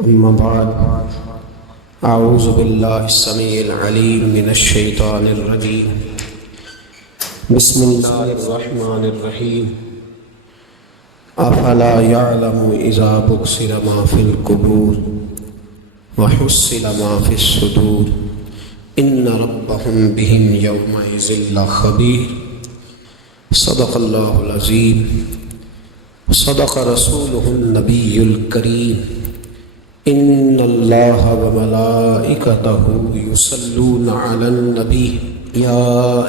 أما بعد أعوذ بالله السميع العليم من الشيطان الرجيم بسم الله الرحمن الرحيم أفلا يعلم إذا بؤثر ما في القبور وحصل ما في الصدور إن ربهم بهم يومئذ لخبير صدق الله العظيم صدق رسوله النبي الكريم ان اللہ وملائکتہ یصلون علی النبی یا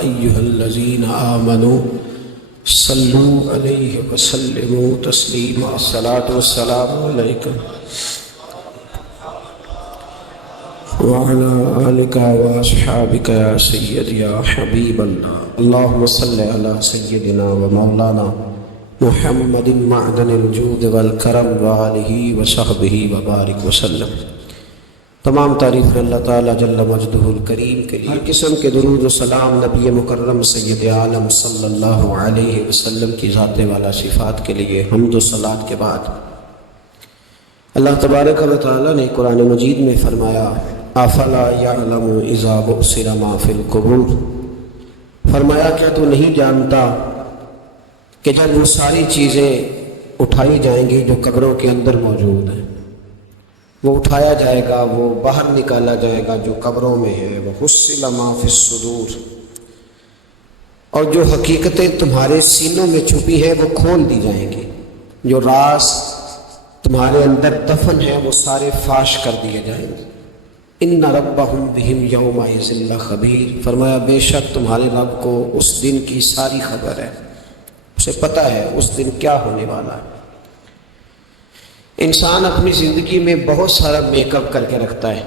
ایہا الذین آمنوا صلوا علیہ وسلموا تسلیما الصلاۃ والسلام علیک وعلی آلک واصحابک یا سیدی یا حبیب اللہ اللہم صلی علی سیدنا ومولانا محمد معدن الجود والکرم وآلہ وصحبہ وبارک وسلم۔ تمام تعریف اللہ تعالیٰ جل مجدہ الکریم کے لیے، ہر قسم کے درود و سلام نبی مکرم سید عالم صلی اللہ علیہ وسلم کی ذات والا صفات کے لیے حمد و صلات کے بعد اللہ تبارک و تعالیٰ نے قرآن مجید میں فرمایا افلا یعلم اذا بؤثر ما فی القبور، فرمایا کیا تو نہیں جانتا کہ جب وہ ساری چیزیں اٹھائی جائیں گی جو قبروں کے اندر موجود ہیں، وہ اٹھایا جائے گا، وہ باہر نکالا جائے گا جو قبروں میں ہے، وحصل ما فی الصدور، اور جو حقیقتیں تمہارے سینوں میں چھپی ہیں وہ کھول دی جائیں گی، جو راز تمہارے اندر دفن ہیں وہ سارے فاش کر دیے جائیں گے۔ ان ربہم بہم یومئذ لخبیر، فرمایا بے شک تمہارے رب کو اس دن کی ساری خبر ہے، اسے پتہ ہے اس دن کیا ہونے والا ہے۔ انسان اپنی زندگی میں بہت سارا میک اپ کر کے رکھتا ہے،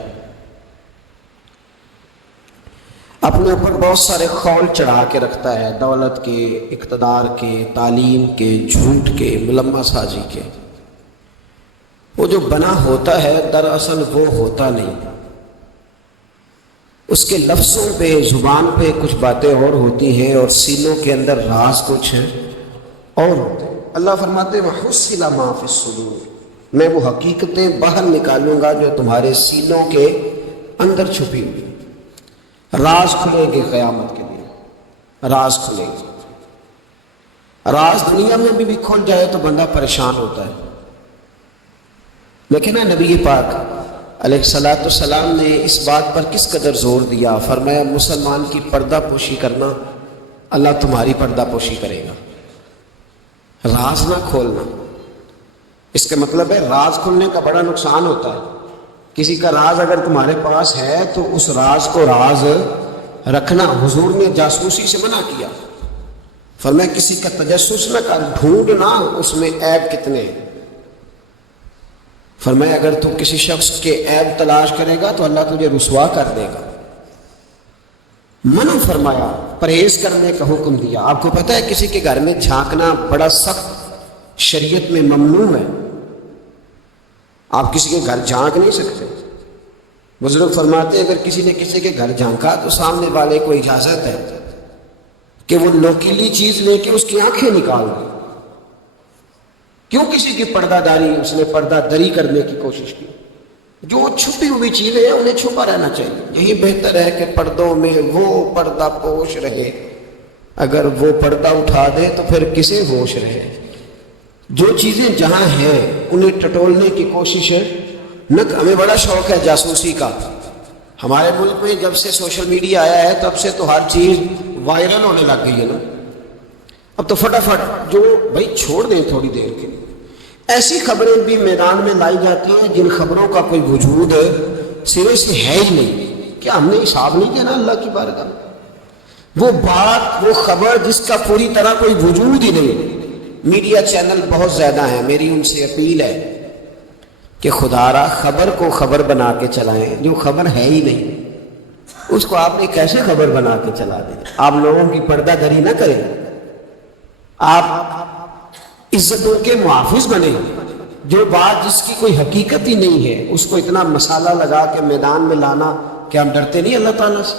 اپنے اوپر بہت سارے خول چڑھا کے رکھتا ہے، دولت کے، اقتدار کے، تعلیم کے، جھوٹ کے، ملمہ سازی کے۔ وہ جو بنا ہوتا ہے دراصل وہ ہوتا نہیں، اس کے لفظوں پہ، زبان پہ کچھ باتیں اور ہوتی ہیں اور سینوں کے اندر راز کچھ ہیں اور ہوتے ہیں۔ اللہ فرماتے ہیں وَحُصِّلَ مَا فِي الصُّدُورِ، میں وہ حقیقتیں باہر نکالوں گا جو تمہارے سینوں کے اندر چھپی ہوئی۔ راز کھلے گے قیامت کے دن، راز کھلے گے۔ راز دنیا میں بھی کھل جائے تو بندہ پریشان ہوتا ہے، لیکن نبی پاک علیہ السلام نے اس بات پر کس قدر زور دیا، فرمایا مسلمان کی پردہ پوشی کرنا، اللہ تمہاری پردہ پوشی کرے گا۔ راز نہ کھولنا، اس کا مطلب ہے راز کھلنے کا بڑا نقصان ہوتا ہے۔ کسی کا راز اگر تمہارے پاس ہے تو اس راز کو راز رکھنا، حضور نے جاسوسی سے منع کیا، فرمایا کسی کا تجسس نہ کر، ڈھونڈنا اس میں عیب کتنے ہیں۔ فرمایا اگر تو کسی شخص کے عیب تلاش کرے گا تو اللہ تجھے رسوا کر دے گا۔ منع فرمایا، پرہیز کرنے کا حکم دیا۔ آپ کو پتہ ہے کسی کے گھر میں جھانکنا بڑا سخت شریعت میں ممنوع ہے، آپ کسی کے گھر جھانک نہیں سکتے۔ بزرگ فرماتے ہیں اگر کسی نے کسی کے گھر جھانکا تو سامنے والے کو اجازت ہے کہ وہ نوکیلی چیز لے کے اس کی آنکھیں نکال دے۔ کیوں کسی کی پردہ داری، اس نے پردہ دری کرنے کی کوشش کی؟ جو چھپی ہوئی چیزیں ہیں انہیں چھپا رہنا چاہیے۔ یہی بہتر ہے کہ پردوں میں وہ پردہ پوش رہے، اگر وہ پردہ اٹھا دے تو پھر کسے ہوش رہے۔ جو چیزیں جہاں ہیں انہیں ٹٹولنے کی کوشش ہے نہ۔ ہمیں بڑا شوق ہے جاسوسی کا، ہمارے ملک میں جب سے سوشل میڈیا آیا ہے تب سے تو ہر چیز وائرل ہونے لگ گئی ہے نا۔ اب تو فٹافٹ جو بھائی چھوڑ دیں تھوڑی دیر کے لیے، ایسی خبریں بھی میدان میں لائی جاتی ہیں جن خبروں کا کوئی وجود سرے سے ہے ہی نہیں۔ کیا ہم نے حساب نہیں دینا اللہ کی بارگاہ میں؟ وہ بات، وہ خبر جس کا پوری طرح کوئی وجود ہی نہیں۔ میڈیا چینل بہت زیادہ ہیں، میری ان سے اپیل ہے کہ خدا را خبر کو خبر بنا کے چلائیں، جو خبر ہے ہی نہیں اس کو آپ نے کیسے خبر بنا کے چلا دیں؟ آپ لوگوں کی پردہ دری نہ کریں، آپ عزتوں کے محافظ بنے۔ جو بات جس کی کوئی حقیقت ہی نہیں ہے اس کو اتنا مسالہ لگا کے میدان میں لانا، کہ ہم ڈرتے نہیں اللہ تعالیٰ سے؟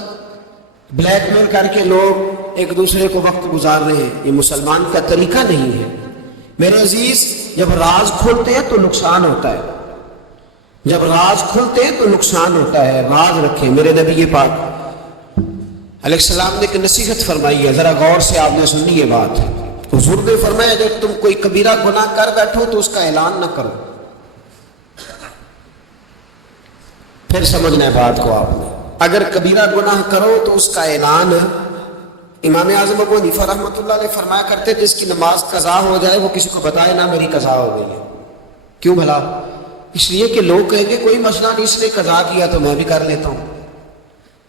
بلیک میل کر کے لوگ ایک دوسرے کو وقت گزار رہے ہیں، یہ مسلمان کا طریقہ نہیں ہے۔ میرے عزیز، جب راز کھولتے ہیں تو نقصان ہوتا ہے۔ جب راز کھلتے ہیں تو نقصان ہوتا ہے. راز رکھیں. میرے نبی پاک علیہ السلام نے ایک نصیحت فرمائی ہے, ذرا غور سے آپ نے سنی یہ بات. حضور نے فرمایا اگر تم کوئی کبیرہ گناہ کر بیٹھو تو اس کا اعلان نہ کرو. پھر سمجھنا ہے بات کو آپ نے. اگر کبیرہ گناہ کرو تو اس کا اعلان. امام اعظم ابو حنیفہ رحمۃ اللہ علیہ فرمایا کرتے جس کی نماز قضا ہو جائے وہ کسی کو بتائے نہ میری قضا ہو گئی ہے. کیوں بھلا؟ اس لیے کہ لوگ کہیں گے کوئی مسئلہ نہیں, اس نے قضا کیا تو میں بھی کر لیتا ہوں.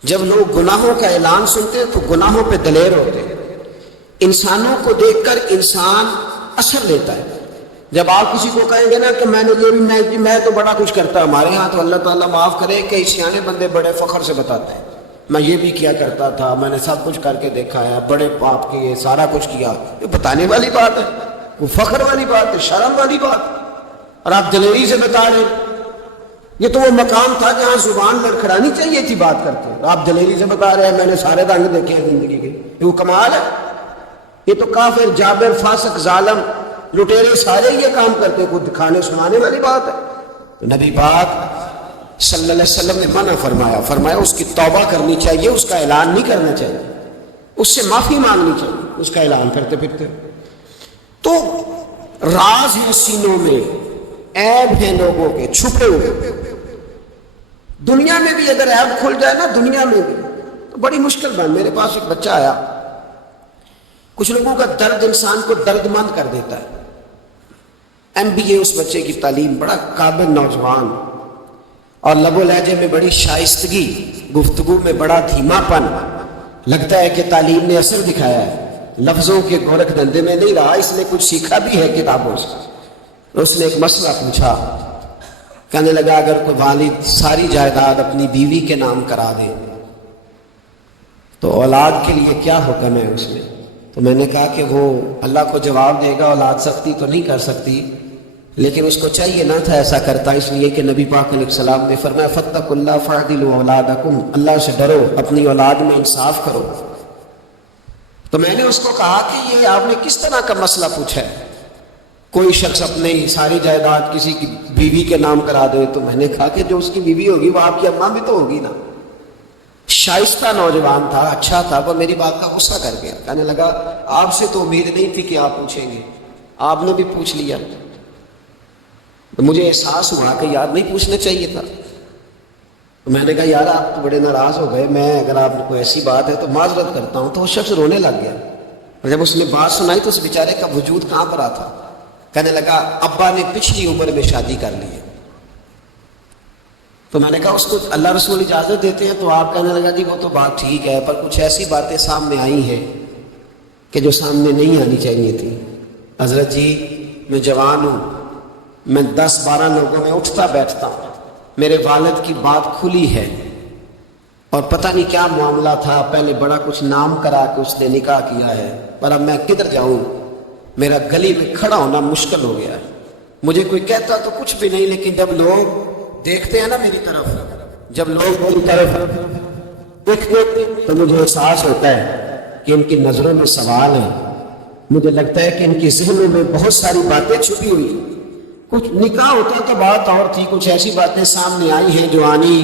جب لوگ گناہوں کا اعلان سنتے ہیں تو گناہوں پہ دلیر ہوتے ہیں. انسانوں کو دیکھ کر انسان اثر لیتا ہے. جب آپ کسی کو کہیں گے نا کہ میں نے یہ بھی میں تو بڑا کچھ کرتا ہوں, ہمارے ہاں تو اللہ تعالیٰ معاف کرے کہ سیانے بندے بڑے فخر سے بتاتے ہیں میں یہ بھی کیا کرتا تھا, میں نے سب کچھ کر کے دیکھا ہے, بڑے پاپ کیے, سارا کچھ کیا. یہ بتانے والی بات ہے, وہ فخر والی بات ہے, شرم والی بات. اور آپ دلیری سے بتا رہے. یہ تو وہ مقام تھا جہاں زبان لڑکھڑانی چاہیے تھی بات کرتے ہیں. آپ دلیری سے بتا رہے ہیں میں نے سارے رنگ دیکھے ہیں زندگی کے. یہ وہ کمال ہے. یہ تو کافر, جابر, فاسق, ظالم, لٹیرے سارے یہ کام کرتے ہیں. کوئی دکھانے سنانے والی بات ہے. تو نبی پاک صلی اللہ علیہ وسلم نے منع فرمایا اس کی توبہ کرنی چاہیے, اس کا اعلان نہیں کرنا چاہیے, اس سے معافی مانگنی چاہیے, اس کا اعلان کرتے پھرتے. تو راز ہے سینوں میں, عیب ہیں لوگوں کے چھپے ہوئے. دنیا میں بھی اگر عیب کھل جائے نا, دنیا میں بھی تو بڑی مشکل بن. میرے پاس ایک بچہ آیا, کچھ لوگوں کا درد انسان کو درد مند کر دیتا ہے. MBA اس بچے کی تعلیم, بڑا قابل نوجوان, اور لب و لہجے میں بڑی شائستگی, گفتگو میں بڑا دھیما پن. لگتا ہے کہ تعلیم نے اثر دکھایا ہے, لفظوں کے گورکھ دھندے میں نہیں رہا, اس نے کچھ سیکھا بھی ہے کتابوں سے. اس نے ایک مسئلہ پوچھا, کہنے لگا اگر کوئی والد ساری جائیداد اپنی بیوی کے نام کرا دے تو اولاد کے لیے کیا حکم ہے اس میں؟ تو میں نے کہا کہ وہ اللہ کو جواب دے گا, اولاد سختی تو نہیں کر سکتی, لیکن اس کو چاہیے نہ تھا ایسا کرتا, اس لیے کہ نبی پاک علیہ السلام نے فرمایا فاتقوا اللہ فاعدلوا اولادکم, اللہ سے ڈرو, اپنی اولاد میں انصاف کرو. تو میں نے اس کو کہا کہ یہ آپ نے کس طرح کا مسئلہ پوچھا ہے؟ کوئی شخص اپنے ساری جائیداد کسی کی بیوی کے نام کرا دے. تو میں نے کہا کہ جو اس کی بیوی ہوگی وہ آپ کی اماں بھی تو ہوگی نا. شائستہ نوجوان تھا, اچھا تھا, وہ میری بات کا غصہ کر گیا. کہنے لگا آپ سے تو امید نہیں تھی کہ آپ پوچھیں گے, آپ نے بھی پوچھ لیا. تو مجھے احساس ہوا کہ یار نہیں پوچھنا چاہیے تھا. تو میں نے کہا یار آپ تو بڑے ناراض ہو گئے, میں اگر آپ کو ایسی بات ہے تو معذرت کرتا ہوں. تو وہ شخص رونے لگ گیا. اور جب اس نے بات سنائی تو اس بیچارے کا وجود کہاں پر آتا. کہنے لگا ابا نے پچھلی عمر میں شادی کر لی ہے. تو میں نے کہا اس کو اللہ رسول اجازت دیتے ہیں. تو آپ کہنے لگا جی وہ تو بات ٹھیک ہے, پر کچھ ایسی باتیں سامنے آئی ہیں کہ جو سامنے نہیں آنی چاہیے تھی. حضرت جی میں جوان ہوں, میں 10-12 لوگوں میں اٹھتا بیٹھتا ہوں, میرے والد کی بات کھلی ہے, اور پتہ نہیں کیا معاملہ تھا, پہلے بڑا کچھ نام کرا کے اس نے نکاح کیا ہے, پر اب میں کدھر جاؤں, میرا گلی میں کھڑا ہونا مشکل ہو گیا ہے. مجھے کوئی کہتا تو کچھ بھی نہیں, لیکن جب لوگ دیکھتے ہیں نا میری طرف, جب لوگ میری طرف دیکھتے تو مجھے احساس ہوتا ہے کہ ان کی نظروں میں سوال ہے. مجھے لگتا ہے کہ ان کے ذہنوں میں بہت ساری باتیں چھپی ہوئی. کچھ نکاح ہوتا تو بات اور تھی, کچھ ایسی باتیں سامنے آئی ہیں جو آنی.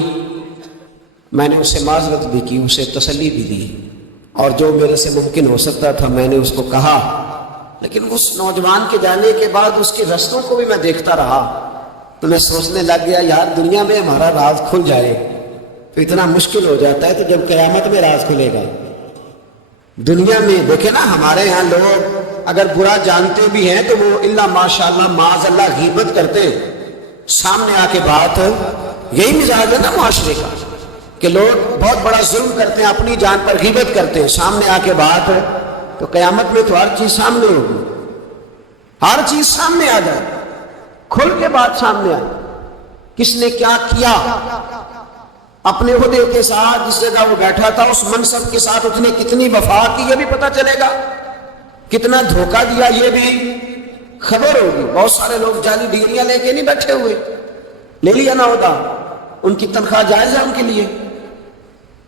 میں نے اسے معذرت بھی کی, اسے تسلی بھی دی, اور جو میرے سے ممکن ہو سکتا تھا میں نے اس کو کہا. لیکن اس نوجوان کے جانے کے بعد اس کے رستوں کو بھی میں دیکھتا رہا تو میں سوچنے لگ گیا یار دنیا میں ہمارا راز کھل جائے تو اتنا مشکل ہو جاتا ہے, تو جب قیامت میں راز کھلے گا. دنیا میں دیکھیں نا ہمارے ہاں لوگ اگر برا جانتے بھی ہیں تو وہ اللہ ماشاءاللہ معاذ اللہ غیبت کرتے ہیں. سامنے آ کے بات, یہی مزاج ہے نا معاشرے کا کہ لوگ بہت بڑا ظلم کرتے ہیں, اپنی جان پر غیبت کرتے ہیں, سامنے آ کے بات, تو قیامت میں تو ہر چیز سامنے ہوگی, ہر چیز سامنے آ جائے, کھل کے بات سامنے آئے. کس نے کیا کیا اپنے عہدے کے ساتھ, جس جگہ وہ بیٹھا تھا اس منصب کے ساتھ اس نے کتنی وفا کی یہ بھی پتہ چلے گا, کتنا دھوکہ دیا یہ بھی خبر ہوگی. بہت سارے لوگ جعلی ڈگریاں لے کے نہیں بیٹھے ہوئے, لے لیا نہ ہوتا, ان کی تنخواہ جائز ہے ان کے لیے,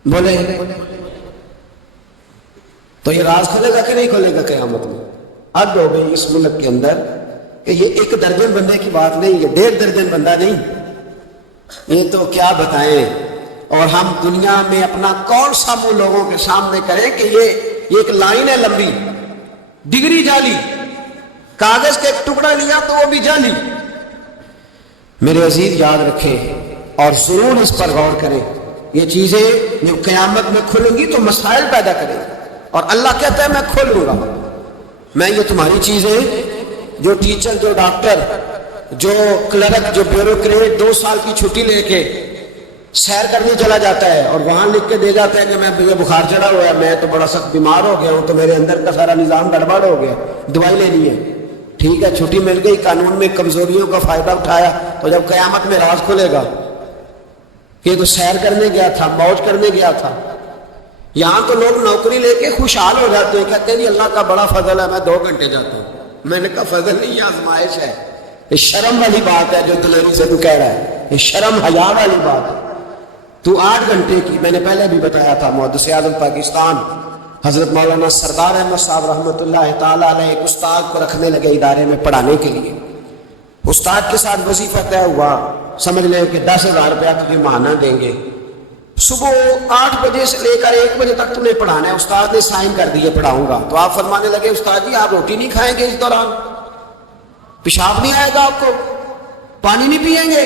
بولے تو یہ راز کھلے گا کہ نہیں کھلے گا قیامت میں؟ حد ہو گئی اس ملک کے اندر کہ یہ 1 درجن بندے کی بات نہیں, یہ 1.5 درجن بندہ نہیں, یہ تو کیا بتائیں. اور ہم دنیا میں اپنا کون سا منہ لوگوں کے سامنے کریں کہ یہ ایک لائن ہے لمبی, ڈگری جعلی, کاغذ کا ایک ٹکڑا لیا تو وہ بھی جعلی. میرے عزیز یاد رکھیں اور ضرور اس پر غور کریں. یہ چیزیں جو قیامت میں کھلیں گی تو مسائل پیدا کریں, اور اللہ کہتا ہے میں کھولوں گا. میں یہ تمہاری چیزیں, جو ٹیچر, جو ڈاکٹر, جو کلرک, جو بیوروکریٹ 2 سال کی چھٹی لے کے سیر کرنے چلا جاتا ہے اور وہاں لکھ کے دے جاتا ہے کہ میں بخار چڑھا ہوا ہے, میں تو بڑا سخت بیمار ہو گیا ہوں, تو میرے اندر کا سارا نظام گڑبڑ ہو گیا, دوائی لینی ہے. ٹھیک ہے, چھٹی مل گئی, قانون میں کمزوریوں کا فائدہ اٹھایا, تو جب قیامت میں راز کھلے گا کہ تو سیر کرنے گیا تھا, موج کرنے گیا تھا. یہاں تو لوگ نوکری لے کے خوشحال ہو جاتے ہیں, کہتے ہیں جی اللہ کا بڑا فضل ہے, میں 2 گھنٹے جاتا ہوں. میں نے کہا فضل نہیں, یہ آزمائش ہے. یہ شرم والی بات ہے جو دلیری سے تو کہہ رہا ہے, یہ شرم حیا والی بات ہے. تو 8 گھنٹے کی, میں نے پہلے بھی بتایا تھا, محدث اعظم پاکستان حضرت مولانا سردار احمد صاحب رحمۃ اللہ تعالیٰ علیہ ایک استاد کو رکھنے لگے ادارے میں پڑھانے کے لیے. استاد کے ساتھ وظیفہ طے ہوا, سمجھ لیں کہ 10,000 روپیہ تمہیں ماہانہ دیں گے, صبح 8 بجے سے لے کر 1 بجے تک تمہیں پڑھانا ہے. استاد نے سائن کر دیے پڑھاؤں گا. تو آپ فرمانے لگے استاد جی آپ روٹی نہیں کھائیں گے اس دوران, پیشاب نہیں آئے گا آپ کو, پانی نہیں پیئیں گے؟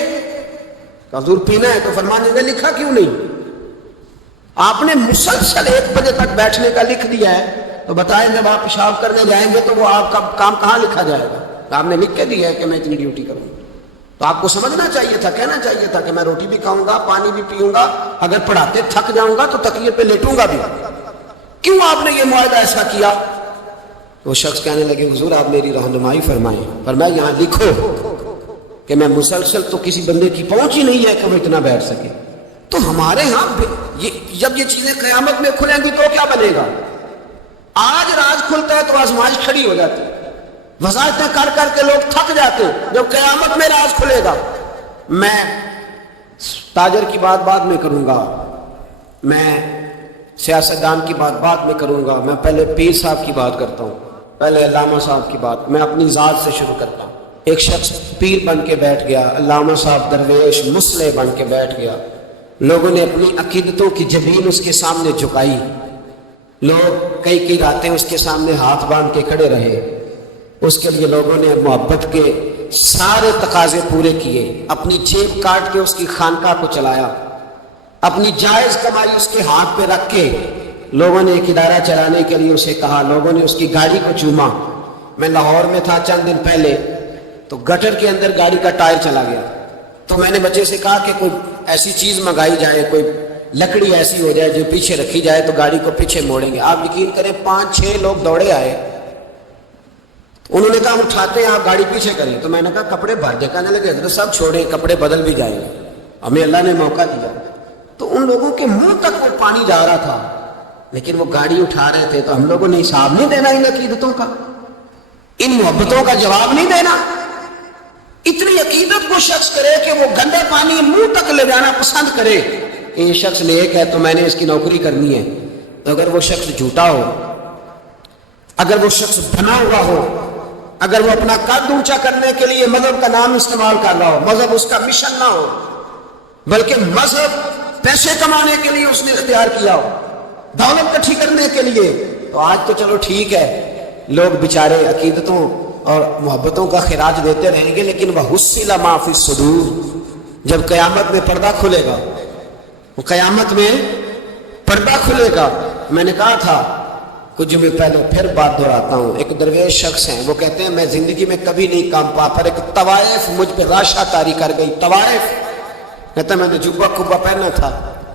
حضور پینا ہے. تو فرمانے لگے لکھا کیوں نہیں؟ آپ نے مسلسل 1 بجے تک بیٹھنے کا لکھ دیا ہے, تو بتائیں جب آپ پیشاب کرنے جائیں گے تو وہ آپ کا کام کہاں لکھا جائے گا؟ آپ نے لکھ کے دیا ہے کہ میں اتنی ڈیوٹی کروں. تو آپ کو سمجھنا چاہیے تھا, کہنا چاہیے تھا کہ میں روٹی بھی کھاؤں گا, پانی بھی پیوں گا, اگر پڑھاتے تھک جاؤں گا تو تکیے پہ لیٹوں گا بھی. کیوں آپ نے یہ معاہدہ ایسا کیا؟ وہ شخص کہنے لگے حضور آپ میری رہنمائی فرمائیں. فرمایا یہاں لکھو کہ میں مسلسل, تو کسی بندے کی پہنچ ہی نہیں ہے کہ وہ اتنا بیٹھ سکے. تو ہمارے ہاں جب یہ چیزیں قیامت میں کھلیں گی تو کیا بنے گا؟ آج راز کھلتا ہے تو آزمائش کھڑی ہو جاتی ہے, وضاحتیں کر کر کے لوگ تھک جاتے ہیں. جب قیامت میں راز کھلے گا, میں تاجر کی بات بعد میں کروں گا, میں سیاستدان کی بات بعد میں کروں گا, میں پہلے پیر صاحب کی بات کرتا ہوں, پہلے علامہ صاحب کی بات, میں اپنی ذات سے شروع کرتا ہوں. ایک شخص پیر بن کے بیٹھ گیا, علامہ صاحب درویش مصلح بن کے بیٹھ گیا. لوگوں نے اپنی عقیدتوں کی جبین اس کے سامنے جھکائی, لوگ کئی راتیں اس کے سامنے ہاتھ باندھ کے کھڑے رہے. اس کے لیے لوگوں نے محبت کے سارے تقاضے پورے کیے, اپنی جیب کاٹ کے اس کی خانقاہ کو چلایا, اپنی جائز کمائی اس کے ہاتھ پہ رکھ کے لوگوں نے ایک ادارہ چلانے کے لیے اسے کہا. لوگوں نے اس کی گاڑی کو چوما. میں لاہور میں تھا چند دن پہلے, تو گٹر کے اندر گاڑی کا ٹائر چلا گیا. تو میں نے بچے سے کہا کہ کوئی ایسی چیز منگائی جائے, کوئی لکڑی ایسی ہو جائے جو پیچھے رکھی جائے تو گاڑی کو پیچھے موڑیں گے. آپ یقین کریں 5-6 لوگ دوڑے آئے, انہوں نے کہا ہم اٹھاتے ہیں آپ گاڑی پیچھے کریں. تو میں نے کہا کپڑے بھر دے. کہنے لگے حضرت صاحب چھوڑیں, کپڑے بدل بھی جائیں گے, ہمیں اللہ نے موقع دیا. تو ان لوگوں کے منہ تک وہ پانی جا رہا تھا, لیکن وہ گاڑی اٹھا رہے تھے. تو ہم لوگوں نے حساب نہیں دینا ان عقیدتوں کا, ان محبتوں کا جواب نہیں دینا. اتنی عقیدت کو شخص کرے کہ وہ گندے پانی منہ تک لے جانا پسند کرے. یہ شخص نیک ہے تو میں نے اس کی نوکری کرنی ہے. تو اگر وہ شخص جھوٹا ہو, اگر وہ شخص بنا ہوا ہو, اگر وہ اپنا قد اونچا کرنے کے لیے مذہب کا نام استعمال کر رہا ہو, مذہب اس کا مشن نہ ہو, بلکہ مذہب پیسے کمانے کے لیے اس نے اختیار کیا ہو, دولت اکٹھی کرنے کے لیے, تو آج تو چلو ٹھیک ہے, لوگ بیچارے عقیدتوں اور محبتوں کا خراج دیتے رہیں گے, لیکن وہ حصل ما فی الصدور, جب قیامت میں پردہ کھلے گا, وہ قیامت میں پردہ کھلے گا. میں نے کہا تھا کچھ جمعے پہلے, پھر بات دہراتا ہوں. ایک درویش شخص ہیں, وہ کہتے ہیں میں زندگی میں کبھی نہیں کام پا, پر ایک طوائف مجھ پہ راشا طاری کر گئی. طوائف کہتا میں نے جبہ کبا پہنا تھا,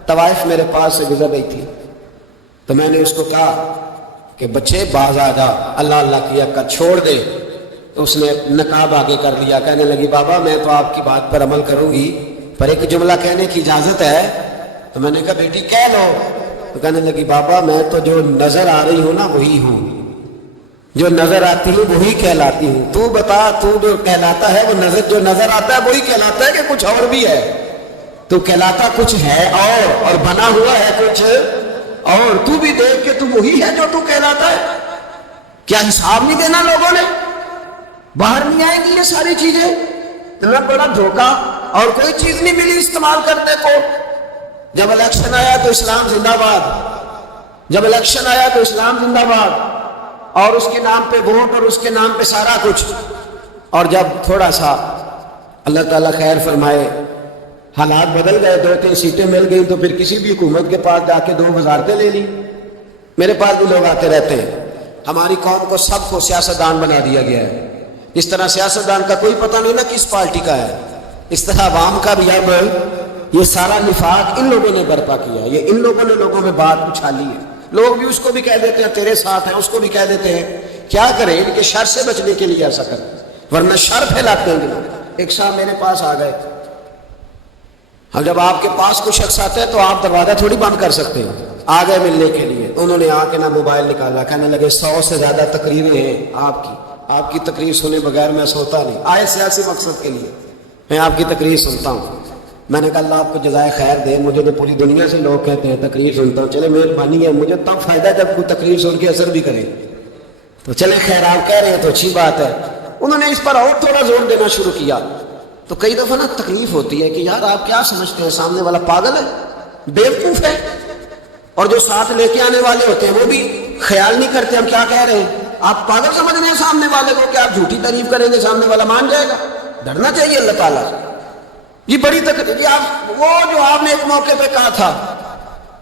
طوائف میرے پاس سے گزر رہی تھی. تو میں نے اس کو کہا کہ بچے باز آ جا, اللہ اللہ کیا کر, چھوڑ دے. تو اس نے نقاب آگے کر لیا, کہنے لگی بابا میں تو آپ کی بات پر عمل کروں گی, پر ایک جملہ کہنے کی اجازت ہے. تو میں نے کہا بیٹی کہہ لو. تو کہنے لگی بابا میں تو جو نظر آ رہی ہوں نا وہی ہوں, جو نظر آتی ہوں وہی کہلاتی ہوں. تو بتا, تو جو کہلاتا ہے وہ نظر, جو نظر آتا ہے وہی کہلاتا ہے کہ کچھ اور بھی ہے؟ تو کہلاتا کچھ ہے اور بنا ہوا ہے کچھ اور. تو بھی دیکھ کے تو وہی ہے جو تو کہلاتا ہے. کیا حساب نہیں دینا لوگوں نے؟ باہر نہیں آئیں گی یہ ساری چیزیں. اتنا بڑا دھوکہ اور کوئی چیز نہیں ملی استعمال کرنے کو. جب الیکشن آیا تو اسلام زندہ باد، جب الیکشن آیا تو اسلام زندہ باد، اور اس کے نام پہ ووٹ اور اس کے نام پہ سارا کچھ. اور جب تھوڑا سا اللہ تعالیٰ خیر فرمائے حالات بدل گئے، 2-3 سیٹیں مل گئیں، تو پھر کسی بھی حکومت کے پاس جا کے 2 وزارتیں لے لی. میرے پاس بھی لوگ آتے رہتے ہیں. ہماری قوم کو سب کو سیاستدان بنا دیا گیا ہے. اس طرح سیاستدان کا کوئی پتہ نہیں نا کس پارٹی کا ہے، اس طرح عوام کا بھی اب یہ سارا نفاق ان لوگوں نے برپا کیا. یہ ان لوگوں نے لوگوں میں بات اچھالی ہے. لوگ بھی اس کو بھی کہہ دیتے ہیں تیرے ساتھ ہیں، اس کو بھی کہہ دیتے ہیں. کیا کریں؟ ان کے شر سے بچنے کے لیے ایسا کریں، ورنہ شر پھیلاتے ہیں لوگ. ایک صاحب میرے پاس آ گئے. اب جب آپ کے پاس کوئی شخص آتا ہے تو آپ دروازہ تھوڑی بند کر سکتے ہیں. آ گئے ملنے کے لیے. انہوں نے آ کے نہ موبائل نکالا، کہنے لگے 100 سے زیادہ تقریریں ہیں آپ کی تقریر سنے بغیر میں سوتا نہیں. آئے سیاسی مقصد کے لیے میں آپ کی تقریر سنتا ہوں. میں نے کہا اللہ آپ کو جزائے خیر دے، مجھے تو پوری دنیا سے لوگ کہتے ہیں تقریر سنتا ہوں. چلے مہربانی ہے، مجھے تب فائدہ جب کوئی تقریر سن کے اثر بھی کرے. تو چلے خیر آپ کہہ رہے ہیں تو اچھی بات ہے. انہوں نے اس پر اور تھوڑا زور دینا شروع کیا. تو کئی دفعہ نا تکلیف ہوتی ہے کہ یار آپ کیا سمجھتے ہیں سامنے والا پاگل ہے، بیوقوف ہے. اور جو ساتھ لے کے آنے والے ہوتے ہیں وہ بھی خیال نہیں کرتے ہم کیا کہہ رہے ہیں. آپ پاگل سمجھ رہے ہیں سامنے والے کو کہ آپ جھوٹی تعریف کریں گے سامنے والا مان جائے گا. ڈرنا چاہیے اللہ تعالیٰ سے. یہ بڑی تکلیف. یہ آپ وہ جو آپ نے ایک موقع پہ کہا تھا،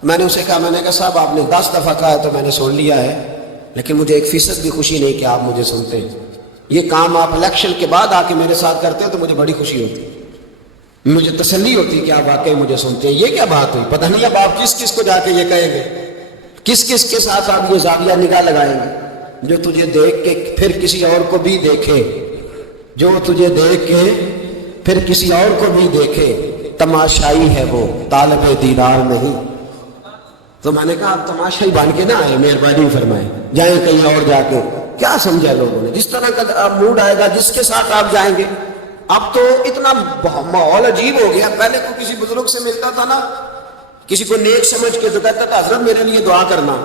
میں نے اسے کہا، میں نے کہا صاحب آپ نے 10 دفعہ کہا ہے تو میں نے سن لیا ہے، لیکن مجھے 1% بھی خوشی نہیں کہ آپ مجھے سنتے ہیں. یہ کام آپ الیکشن کے بعد آ کے میرے ساتھ کرتے ہیں تو مجھے بڑی خوشی ہوتی، مجھے تسلی ہوتی کہ آپ واقعی مجھے سنتے ہیں. یہ کیا بات ہوئی؟ پتہ نہیں اب آپ کس کس کو جا کے یہ کہیں گے، کس کس کے ساتھ آپ یہ زاویہ نگاہ لگائیں گے. جو تجھے دیکھ کے پھر کسی اور کو بھی دیکھے، جو تجھے دیکھ کے پھر کسی اور کو بھی دیکھے، تماشائی ہے وہ طالب دیدار نہیں. تو میں نے کہا آپ تماشائی بن کے نہ آئے، مہربانی فرمائیں جائیں کہیں اور جا کے. کیا سمجھا لوگوں نے؟ جس طرح کا موڈ آئے گا جس کے ساتھ آپ جائیں گے. اب تو اتنا ماحول عجیب ہو گیا. پہلے کو کسی بزرگ سے ملتا تھا نا، کسی کو نیک سمجھ کے تو کہتا تھا حضرت میرے لیے دعا کرنا.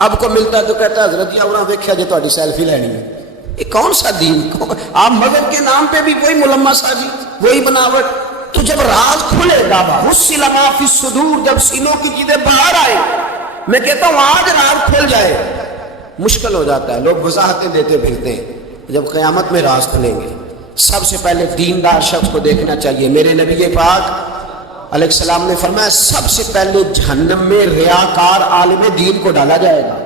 اب کو ملتا تو کہتا حضرت یا انہاں دیکھا جو تہاڈی سیلفی لینی ہے. یہ کون سا دین؟ آپ مذہب کے نام پہ بھی وہی ملما سازی، وہی بناوٹ. تو جب راز کھلے گا، حصل ما فی الصدور، جب سینوں کی چیزیں باہر آئے، میں کہتا ہوں آج راز کھل جائے. مشکل ہو جاتا ہے، لوگ وضاحتیں دیتے پھرتے ہیں. جب قیامت میں راز کھلیں گے سب سے پہلے دیندار شخص کو دیکھنا چاہیے. میرے نبی پاک علیہ السلام نے فرمایا سب سے پہلے جہنم میں ریاکار عالم دین کو ڈالا جائے گا.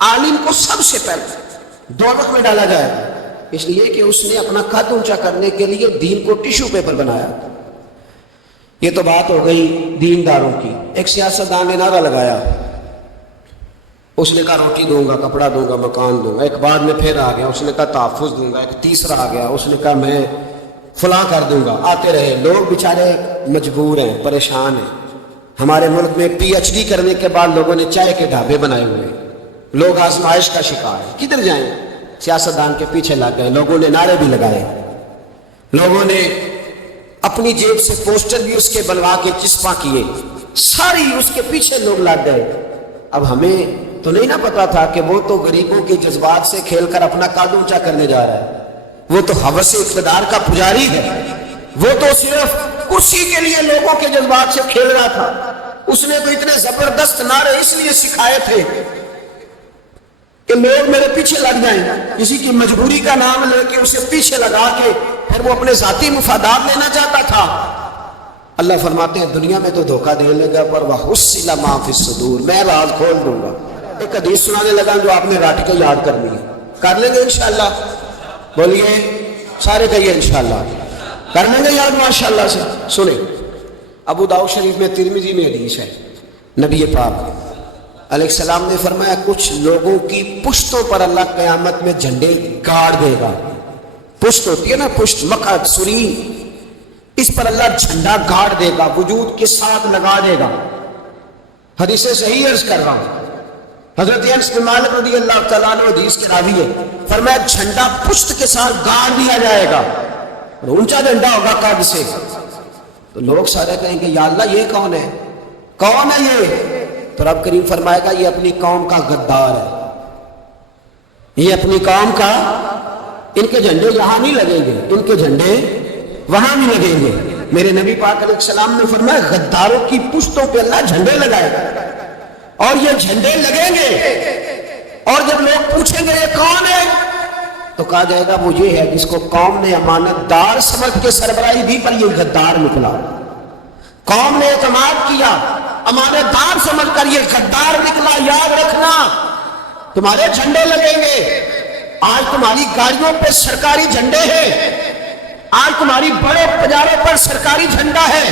عالم کو سب سے پہلے دوزخ میں ڈالا جائے گا، اس لیے کہ اس نے اپنا قد اونچا کرنے کے لیے دین کو ٹیشو پیپر بنایا. یہ تو بات ہو گئی دینداروں کی. ایک سیاستدان نے نعرہ لگایا، اس نے کہا روٹی دوں گا، کپڑا دوں گا، مکان دوں گا. ایک بعد میں پھر آ گیا، اس نے کہا تحفظ دوں گا. ایک تیسرا آ گیا، اس نے کہا میں فلاں کر دوں گا. آتے رہے. لوگ بیچارے مجبور ہیں، پریشان ہیں. ہمارے ملک میں PhD کرنے کے بعد لوگوں نے چائے کے ڈھابے بنائے ہوئے ہیں. لوگ آزمائش کا شکار ہیں. کدھر جائیں؟ سیاستدان کے پیچھے لگ گئے. لوگوں نے نعرے بھی لگائے، لوگوں نے اپنی جیب سے پوسٹر بھی اس کے بنوا کے چسپاں کیے، ساری اس کے پیچھے لوگ لگ گئے. اب ہمیں تو نہیں نہ پتا تھا کہ وہ تو غریبوں کے جذبات سے کھیل کر اپنا قد اونچا کرنے جا رہا ہے. وہ تو ہوس اقتدار کا پجاری ہے. وہ تو صرف کرسی کے لیے لوگوں کے جذبات سے کھیل رہا تھا. اس نے تو اتنے زبردست نعرے اس لیے سکھائے تھے کہ لوگ میرے پیچھے لگ جائیں. کسی کی مجبوری کا نام لے کے اسے پیچھے لگا کے پھر وہ اپنے ذاتی مفادات لینا چاہتا تھا. اللہ فرماتے ہیں دنیا میں تو دھوکہ دے لے گا پر وَحُصِّلَ مَا فِي الصُّدُورِ، میں راز کھول دوں گا. ایک حدیث سنانے لگا جو آپ نے رٹ کے یاد کرنی ہے. کر لیں گے انشاءاللہ؟ بولیے سارے کہیے انشاءاللہ. کر لیں گے یاد ماشاءاللہ سے؟ سنیں، ابو داؤد شریف میں، ترمذی میں حدیث ہے. نبی پاک علیہ السلام نے فرمایا کچھ لوگوں کی پشتوں پر اللہ قیامت میں جھنڈے گاڑ دے گا. پشت ہوتی ہے نا، پشت، مقعد، سرین، اس پر اللہ جھنڈا گاڑ دے گا، وجود کے ساتھ لگا دے گا. حدیث صحیح عرض کر رہا ہوں. حضرت انس بن مالک رضی اللہ تعالیٰ عنہ حدیث کے راوی ہے، فرمایا جھنڈا پشت کے ساتھ گاڑ دیا جائے گا، اونچا جھنڈا ہوگا قد سے. تو لوگ سارے کہیں گے یا اللہ یہ کون ہے؟ کون ہے یہ؟ تو رب کریم فرمائے گا یہ اپنی قوم کا غدار ہے، یہ اپنی قوم کا. ان کے جھنڈے یہاں نہیں لگیں گے، ان کے جھنڈے وہاں بھی لگیں گے. میرے نبی پاک علیہ السلام نے فرمایا غداروں کی پشتوں پہ اللہ جھنڈے لگائے گا اور یہ جھنڈے لگیں گے اور جب لوگ پوچھیں گے یہ کون ہے تو کہا جائے گا وہ یہ ہے جس کو قوم نے امانت دار سمجھ کے سربراہی دی پر یہ غدار نکلا. قوم نے اعتماد کیا امانت دار سمجھ کر یہ غدار نکلا. یاد رکھنا تمہارے جھنڈے لگیں گے. آج تمہاری گاڑیوں پہ سرکاری جھنڈے ہیں, آج تمہاری بڑے بازاروں پر سرکاری جھنڈا ہے.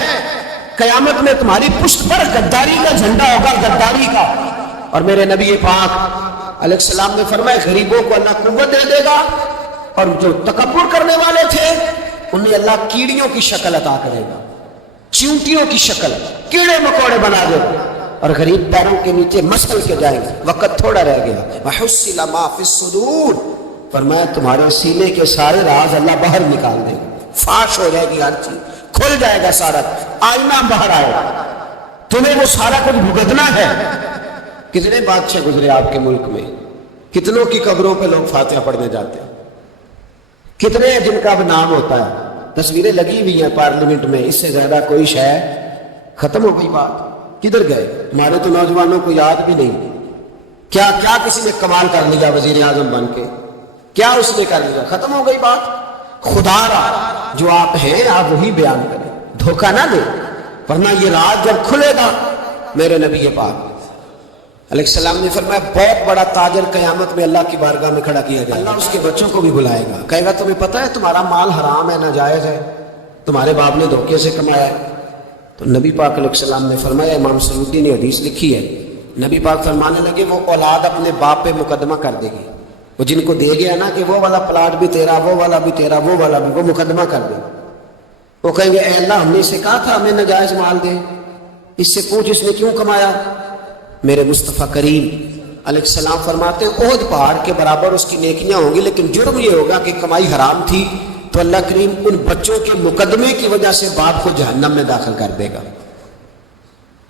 قیامت میں تمہاری پشت پر غداری کا جھنڈا ہوگا, غداری کا. اور میرے نبی پاک علیہ السلام نے فرمایا غریبوں کو اللہ قوت دے دے گا اور جو تکبر کرنے والے تھے انہیں اللہ کیڑیوں کی شکل عطا کرے گا, چیونٹیوں کی شکل, کیڑے مکوڑے بنا دے گا اور غریب پیروں کے نیچے مسل کے جائیں گے. وقت تھوڑا رہ گیا. وَحُصِّلَ مَا فِي الصُّدُورِ, فرمایا تمہارے سینے کے سارے راز اللہ باہر نکال دے گا. فاش ہو جائے گی ہر چیز, کھل جائے گا سارا, آئینہ باہر آئے گا. تمہیں وہ سارا کچھ بھگتنا ہے. کتنے بادشاہ گزرے آپ کے ملک میں, کتنوں کی قبروں پہ لوگ فاتحہ پڑھنے جاتے ہیں, کتنے ہیں جن کا اب نام ہوتا ہے, تصویریں لگی ہوئی ہیں پارلیمنٹ میں. اس سے زیادہ کوئی شے ختم ہو گئی بات. کدھر گئے ہمارے تو نوجوانوں کو یاد بھی نہیں. کیا کیا کسی نے کمال کر لیا وزیر اعظم بن کے, کیا اس نے کر لیا, ختم ہو گئی بات. خدا را جو آپ ہیں آپ وہی بیان کریں, دھوکہ نہ دیں, ورنہ یہ راز جب کھلے گا. میرے نبی پاک علیہ السلام نے فرمایا بہت بڑا تاجر قیامت میں اللہ کی بارگاہ میں کھڑا کیا جائے گا. اللہ اس کے بچوں کو بھی بلائے گا, کہے گا تمہیں پتہ ہے تمہارا مال حرام ہے, ناجائز ہے, تمہارے باپ نے دھوکے سے کمایا ہے. تو نبی پاک علیہ السلام نے فرمایا, امام سیوطی نے حدیث لکھی ہے, نبی پاک فرمانے لگے وہ اولاد اپنے باپ پہ مقدمہ کر دے گی. وہ جن کو دے گیا نا کہ وہ والا پلاٹ بھی تیرا, وہ والا بھی تیرا, وہ والا بھی, وہ مقدمہ کر دے. وہ کہیں گے اے اللہ ہم نے اسے کہا تھا ہمیں ناجائز مال دے, اس سے پوچھ اس نے کیوں کمایا. میرے مصطفیٰ کریم علیہ السلام فرماتے ہیں احد پہاڑ کے برابر اس کی نیکیاں ہوں گی, لیکن جرم یہ ہوگا کہ کمائی حرام تھی. تو اللہ کریم ان بچوں کے مقدمے کی وجہ سے باپ کو جہنم میں داخل کر دے گا.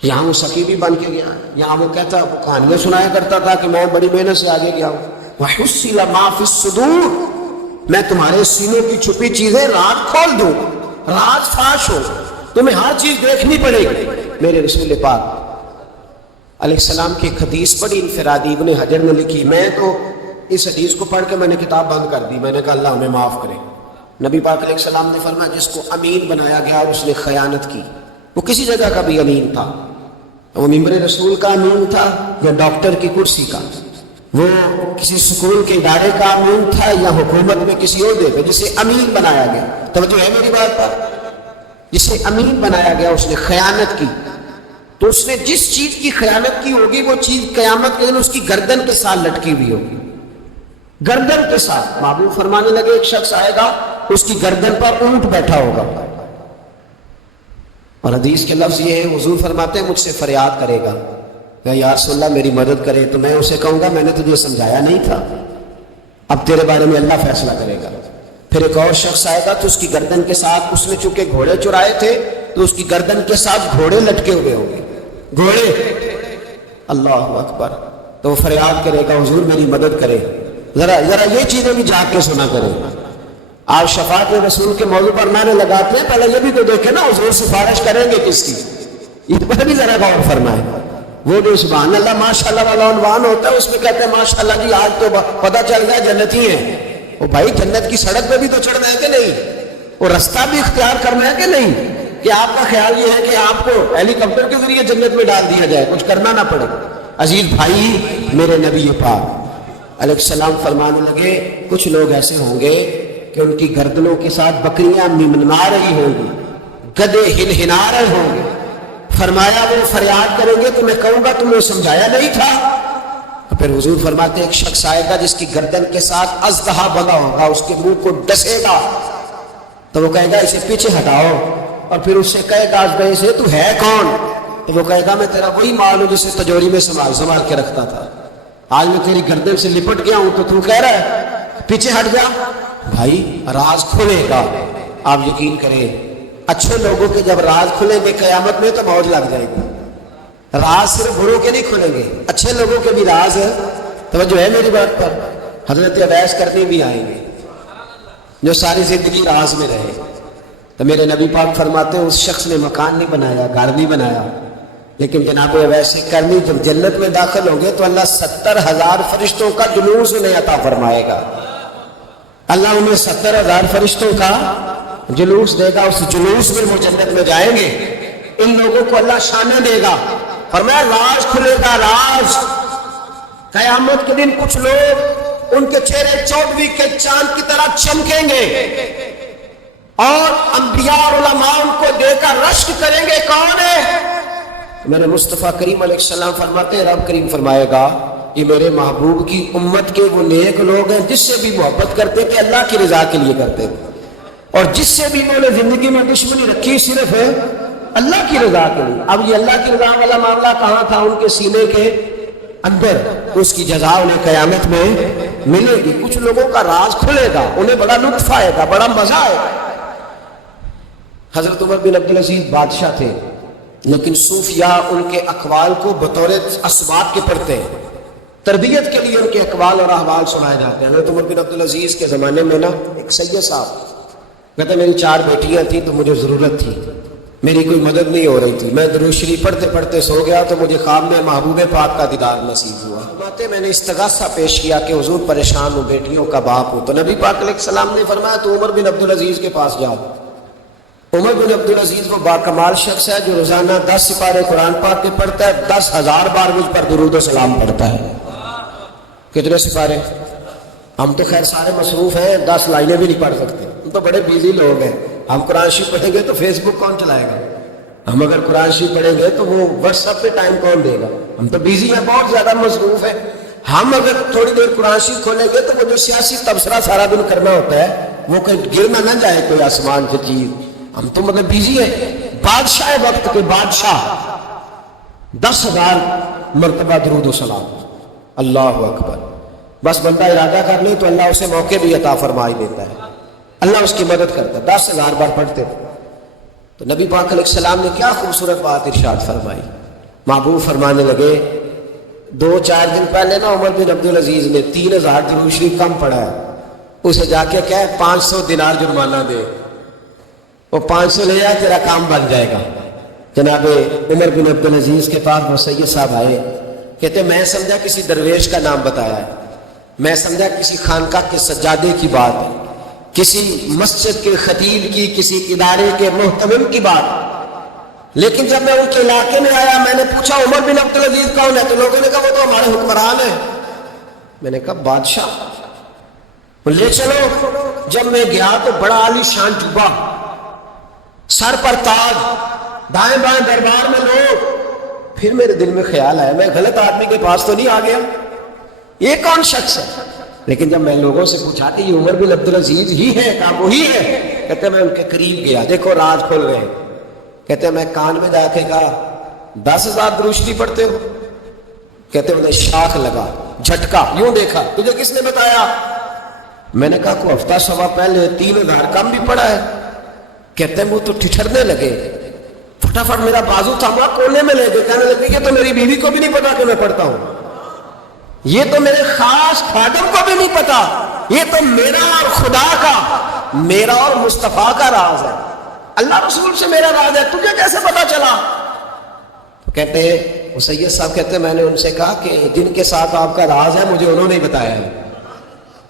یہاں وہ سقیبی بن کے گیا, یہاں وہ کہتا, وہ کہانیاں سنایا کرتا تھا کہ میں بڑی محنت سے آگے گیا ہوں. وَحُصِّلَ مَا فِي الصُّدُورِ, میں تمہارے سینوں کی چھپی چیزیں رات کھول دوں, راز فاش ہو, تمہیں ہر چیز دیکھنی پڑے گی. میرے رسول پاک علیہ السلام کی ایک حدیث بڑی انفرادی ابن حجر نے لکھی. میں تو اس حدیث کو پڑھ کے میں نے کتاب بند کر دی. میں نے کہا اللہ ہمیں معاف کرے. نبی پاک علیہ السلام نے فرمایا جس کو امین بنایا گیا اور اس نے خیانت کی, وہ کسی جگہ کا بھی امین تھا, وہ ممبر رسول کا امین تھا یا ڈاکٹر کی کرسی کا, وہ کسی سکول کے ادارے کا امین تھا یا حکومت میں کسی عہدے پہ, جسے امین بنایا گیا. توجہ ہے میری بات پر, جسے امین بنایا گیا اس نے خیانت کی, تو اس نے جس چیز کی خیانت کی ہوگی وہ چیز قیامت کے دن اس کی گردن کے ساتھ لٹکی ہوئی ہوگی, گردن کے ساتھ. محبوب فرمانے لگے ایک شخص آئے گا اس کی گردن پر اونٹ بیٹھا ہوگا, اور حدیث کے لفظ یہ ہے حضور فرماتے ہیں مجھ سے فریاد کرے گا یا رسول اللہ میری مدد کرے, تو میں اسے کہوں گا میں نے تجھے سمجھایا نہیں تھا, اب تیرے بارے میں اللہ فیصلہ کرے گا. پھر ایک اور شخص آئے گا تو اس کی گردن کے ساتھ, اس نے چونکہ گھوڑے چرائے تھے تو اس کی گردن کے ساتھ گھوڑے لٹکے ہوئے ہوں گے, گھوڑے. اللہ اکبر. تو وہ فریاد کرے گا حضور میری مدد کرے. ذرا یہ چیزیں بھی جا کے سنا کرے. آپ شفاعت رسول کے موضوع پر میں نے لگاتے ہیں, پہلے یہ بھی تو دیکھیں نا حضور سفارش کریں گے کس کی, اس پر بھی ذرا غور فرمائیں. وہ جو سبحان اللہ ماشاءاللہ والا عنوان ہوتا ہے اس میں کہتے ہیں ماشاءاللہ جی آج تو پتہ چل گیا جنتی ہیں. وہ بھائی جنت کی سڑک پہ بھی تو چڑھنا ہے کہ نہیں, وہ رستہ بھی اختیار کرنا ہے کہ نہیں, کہ آپ کا خیال یہ ہے کہ آپ کو ہیلی کاپٹر کے ذریعے جنت میں ڈال دیا جائے, کچھ کرنا نہ پڑے. عزیز بھائی میرے نبی پاک علیہ السلام فرمانے لگے کچھ لوگ ایسے ہوں گے کہ ان کی گردنوں کے ساتھ بکریاں ممنا رہی ہوں گی, گدے ہنہنا رہے ہوں گے. فرمایا وہ فریاد کریں گے تو میں کہوں گا تمہیں سمجھایا نہیں تھا. پھر حضور فرماتے ایک شخص آئے گا جس کی گردن کے ساتھ اژدہا بندھا ہوگا, اس کے منہ کو ڈسے گا, تو وہ کہے گا اسے پیچھے ہٹاؤ, اور پھر اس سے کہے گا اژدہے سے تو ہے کون, تو وہ کہے گا میں تیرا وہی مال ہوں جسے تجوری میں سنبھال کے رکھتا تھا, آج میں تیری گردن سے لپٹ گیا ہوں تو کہہ رہا ہے پیچھے ہٹ جا. بھائی راز کھلے گا, آپ یقین کریں اچھے لوگوں کے جب راز کھلیں گے قیامت میں تو موج لگ جائے گی. راز صرف بروں کے نہیں کھلیں گے, اچھے لوگوں کے بھی راز ہے. توجہ ہے میری بات پر. حضرت اویس کرنی بھی آئیں گے جو ساری زندگی راز میں رہے. تو میرے نبی پاک فرماتے ہیں اس شخص نے مکان نہیں بنایا، گھر نہیں بنایا، لیکن جناب ویسے کرنی جب جنت میں داخل ہوں گے تو اللہ 70,000 فرشتوں کا جلوس انہیں عطا فرمائے گا. اللہ انہیں 70,000 فرشتوں کا جلوس دے گا. اس جلوس میں وہ جنت میں جائیں گے. ان لوگوں کو اللہ شانہ دے گا. فرمایا راز کھلے گا، راز. قیامت کے دن کچھ لوگ ان کے چہرے 14 کے چاند کی طرح چمکیں گے اور انبیاء اور علماء ان کو دے کر رشک کریں گے. کون ہے؟ میرے مصطفیٰ کریم علیہ السلام فرماتے ہیں، رب کریم فرمائے گا یہ میرے محبوب کی امت کے وہ نیک لوگ ہیں جس سے بھی محبت کرتے تھے اللہ کی رضا کے لیے کرتے تھے، اور جس سے بھی انہوں نے زندگی میں دشمنی رکھی صرف ہے اللہ کی رضا کے لیے. اب یہ اللہ کی رضا والا معاملہ کہاں تھا؟ ان کے سینے کے اندر. اس کی جزا انہیں قیامت میں ملے گی. کچھ لوگوں کا راز کھلے گا، انہیں بڑا لطف آئے گا، بڑا مزہ آئے گا. حضرت عمر بن عبدالعزیز بادشاہ تھے، لیکن صوفیاء ان کے اقوال کو بطور اسباب کے پڑھتے ہیں. تربیت کے لیے ان کے اقوال اور احوال سنائے جاتے ہیں. حضرت عمر بن عبدالعزیز کے زمانے میں ایک سید صاحب کہتے میری 4 بیٹیاں تھیں تو مجھے ضرورت تھی، میری کوئی مدد نہیں ہو رہی تھی. میں درود شریف پڑھتے پڑھتے سو گیا تو مجھے خواب میں محبوب پاک کا دیدار نصیب ہوا. میں نے استغاثہ پیش کیا کہ حضور پریشان ہوں، بیٹیوں کا باپ ہوں. تو نبی پاک علیہ السلام نے فرمایا تو عمر بن عبدالعزیز کے پاس جاؤ. عمر بن عبدالعزیز وہ باکمال شخص ہے جو روزانہ 10 سپارے قرآن پاک کے پڑھتا ہے، 10,000 بار مجھ پر درود و سلام پڑھتا ہے. کتنے سپارے؟ ہم تو خیر سارے مصروف ہیں، 10 لائنیں بھی نہیں پڑھ سکتے. ہم تو بڑے بیزی لوگ ہیں. ہم قرآن شریف پڑھیں گے تو فیس بک کون چلائے گا؟ ہم اگر قرآن شریف پڑھیں گے تو وہ واٹس ایپ پہ ٹائم کون دے گا؟ ہم تو بیزی ہیں، بہت زیادہ مصروف ہیں. ہم اگر تھوڑی دیر قرآن شریف کھولیں گے تو وہ جو سیاسی تبصرہ سارا دن کرنا ہوتا ہے وہ کہیں گرنا نہ جائے کوئی آسمان سے چیز. ہم تو مگر بیزی ہیں. بادشاہ وقت کے بادشاہ 10,000 مرتبہ درود و سلام. اللہ اکبر. بس بندہ ارادہ کر لے تو اللہ اسے موقع بھی عطا فرمائی دیتا ہے، اللہ اس کی مدد کرتا ہے. 10,000 بار پڑھتے تھے. تو نبی پاک علیہ السلام نے کیا خوبصورت بات ارشاد فرمائی. محبوب فرمانے لگے 2-4 دن پہلے عمر بن عبدالعزیز نے 3,000 درود شریف کم پڑھا ہے. اسے جا کے کہے 500 دینار جرمانہ دے. وہ 500 لے جائے، تیرا کام بن جائے گا. جناب عمر بن عبدالعزیز کے پاس وہ سید صاحب آئے، کہتے میں سمجھا کسی درویش کا نام بتایا ہے، میں سمجھا کسی خانقاہ کے سجادے کی بات ہے، کسی مسجد کے خطیب کی، کسی ادارے کے محتمم کی بات. لیکن جب میں ان کے علاقے میں آیا میں نے پوچھا عمر بن عبدالعزیز کون ہے؟ تو لوگوں نے کہا وہ تو ہمارے حکمران ہیں. میں نے کہا بادشاہ لے چلو. جب میں گیا تو بڑا عالی شان جبہ، سر پر تاج، دائیں بائیں دربار میں لوگ. پھر میرے دل میں خیال آیا میں غلط آدمی کے پاس تو نہیں آ گیا، یہ کون شخص ہے؟ لیکن جب میں لوگوں سے پوچھا کہ یہ عمر بن عبدالعزیز ہی ہے، کہا وہی ہے. کہتے میں ان کے قریب گیا، دیکھو راز کھل گئے. کہتے میں کان میں جا کے کہا 10,000 درود شریف پڑھتے ہو؟ کہتے انہیں شاخ لگا، جھٹکا، یوں دیکھا تجھے کس نے بتایا؟ میں نے کہا کوئی ہفتہ سوا پہلے 3,000 کم بھی پڑھا ہے. کہتے ہیں وہ تو ٹھٹھرنے لگے، فٹافٹ میرا بازو تھاما کونے میں لے گئے، کہنے لگے کہ تو میری بیوی کو بھی نہیں پتا کہ میں پڑھتا ہوں، یہ تو میرے خاص خادم کو بھی نہیں پتا، یہ تو میرا اور خدا کا، میرا اور مصطفیٰ کا راز ہے، اللہ رسول سے میرا راز ہے، تجھے کیسے پتا چلا؟ تو کہتے ہیں وہ سید صاحب کہتے ہیں میں نے ان سے کہا کہ جن کے ساتھ آپ کا راز ہے مجھے انہوں نے بتایا ہے،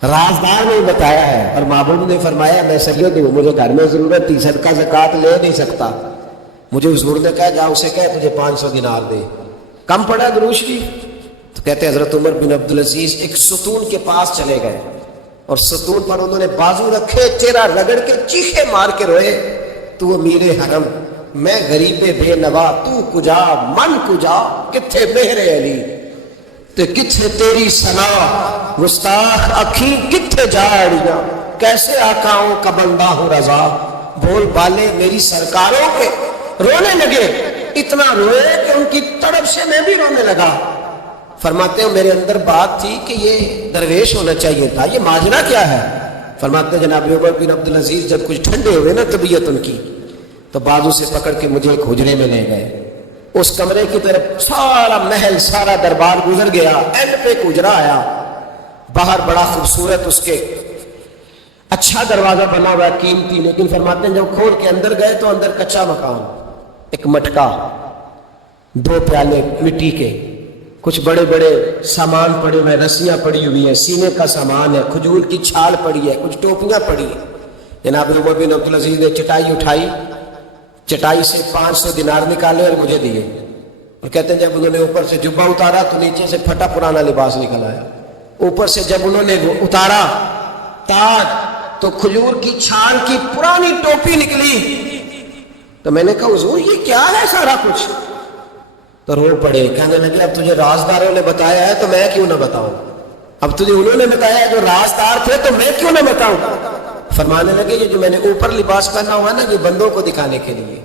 رازدار نے بتایا ہے. اور محبوب نے فرمایا میں سید ہوں، مجھے گھر میں ضرورت تھی، صدقہ زکوٰۃ لے نہیں سکتا. مجھے حضور نے کہا جا اسے کہے تجھے 500 دینار دے. کم پڑھا درود شریف؟ تو کہتے ہیں حضرت عمر بن عبدالعزیز ایک ستون کے پاس چلے گئے اور ستون پر انہوں نے بازو رکھے، چہرہ رگڑ کے چیخے مار کے روئے، تو امیر حرم، میں غریب بے نوا، تو کجا من کجا، کتھے مہر علی تے کتھے تیری ثنا، گستاخ اکھی کتھے جاڑیاں، کیسے آقاؤں کا بندہ ہوں رضا. بول بالے میری سرکاروں کے. رونے لگے، اتنا روئے کہ ان کی تڑپ سے میں بھی رونے لگا. فرماتے ہیں میرے اندر بات تھی کہ یہ درویش ہونا چاہیے تھا، یہ ماجرا کیا ہے؟ فرماتے ہیں جناب عمر بن عبدالعزیز جب کچھ ٹھنڈے ہوئے نا طبیعت ان کی، تو بازو سے پکڑ کے مجھے ایک حجرے میں لے گئے. اس کمرے کی طرف سارا محل، سارا دربار گزر گیا، اینڈ پہ ایک حجرا آیا، باہر بڑا خوبصورت اس کے اچھا دروازہ بنا ہوا ہے قیمتی، لیکن فرماتے ہیں جب کھول کے اندر گئے تو اندر کچا مکان، ایک مٹکا، 2 پیالے مٹی کے، کچھ بڑے بڑے سامان پڑے ہوئے، رسیاں پڑی ہوئی ہیں، سینے کا سامان ہے، کھجور کی چھال پڑی ہے، کچھ ٹوپیاں پڑی ہیں۔ جناب عمر بن عبدالعزیز نے چٹائی اٹھائی، چٹائی سے 500 دینار نکالے اور مجھے دیے، اور کہتے ہیں جب انہوں نے اوپر سے جبہ اتارا تو نیچے سے پھٹا پرانا لباس نکل آیا، اوپر سے جب انہوں نے اتارا تاج تو کھجور کی چھال کی پرانی ٹوپی نکلی۔ تو میں نے کہا حضور یہ کیا ہے سارا کچھ؟ تو رو پڑے، کہنے لگے اب تجھے رازداروں نے بتایا ہے تو میں کیوں نہ بتاؤں، اب تجھے انہوں نے بتایا ہے جو رازدار تھے تو میں کیوں نہ بتاؤں۔ فرمانے لگے یہ جو میں نے اوپر لباس پہنا ہوا نا یہ بندوں کو دکھانے کے لیے،